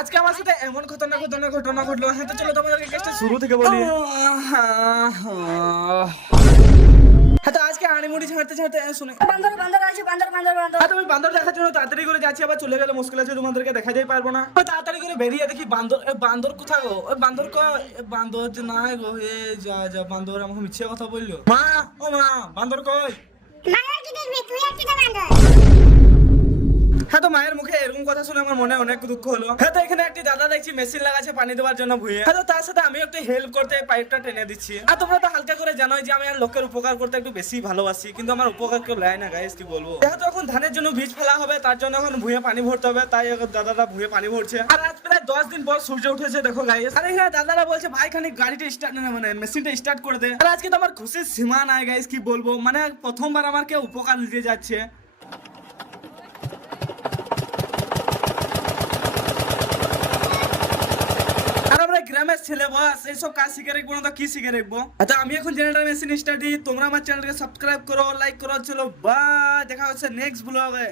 আজকে আমার সাথে এমন ঘটনা ঘটলো। হ্যাঁ, তো চলো তোমাদেরকে কেসটা শুরু থেকে বলি। হ্যাঁ, তো আজকে আড়িমুড়ি ছাড়তে শুনে বান্দর বান্দর আছে, বান্দর বান্দর বান্দর। হ্যাঁ, তুমি বান্দর দেখার জন্য তাড়াতাড়ি করে যাচ্ছি, আবার চলে গেলে মুশকিল আছে, তোমাদেরকে দেখাতেই পারবো না। তো তাড়াতাড়ি করে বেরিয়ে দেখি বান্দর। বান্দর কোথায় গো? ওই বান্দর বান্দর যে নাই গো। যা বান্দর আমাকে মিথ্যে কথা বললো। মা, ও মা, বান্দর কই? বান্দর কি দেখবি তুই? একটু বান্দর। হ্যাঁ, তো মায়ের মুখে এরকম কথা শুনে আমার মনে অনেক দুঃখ হলো। হ্যাঁ, তো এখানে একটি দাদা দেখছি মেশিন লাগাচ্ছে পানি দেওয়ার জন্য ভুঁয়ে। হ্যাঁ, তো তার সাথে আমি একটু হেল্প করতে পাইপটা টেনে দিচ্ছি। আর তোমরা তো হালকা করে জানোই যে আমি আর লোকের উপকার করতে একটু বেশি ভালোবাসি, কিন্তু আমার উপকার কেউ লাই না গাইস, কি বলবো। যেহেতু এখন ধানের জন্য বীজ ফেলা হবে, তার জন্য এখন ভুঁয়ে পানি ভরতে হবে, তাই এখন দাদারা ভুঁয়ে পানি ভরছে। আর আজ প্রায় 10 দিন পর সূর্য উঠেছে, দেখো গাইস। আর এখানে দাদারা বলছে ভাই খানিক গাড়িটা স্টার্ট মানে মেশিনটা স্টার্ট করে দে। আর আজকে তো আমার খুশির সীমা নাই গাইস, কি বলবো। মানে প্রথমবার আমার কেউ উপকার দিতে যাচ্ছে। আর আমরা গ্রামের ছেলে বস, এইসব কাজ শিখে রাখবো না তো কি শিখে রাখবো। আচ্ছা, আমি এখন জেনারেটর মেশিন স্টার্ট দিই। তোমরা আমার চ্যানেলকে সাবস্ক্রাইব করো, লাইক করো। চলো বাই, দেখা হচ্ছে নেক্সট ব্লগে।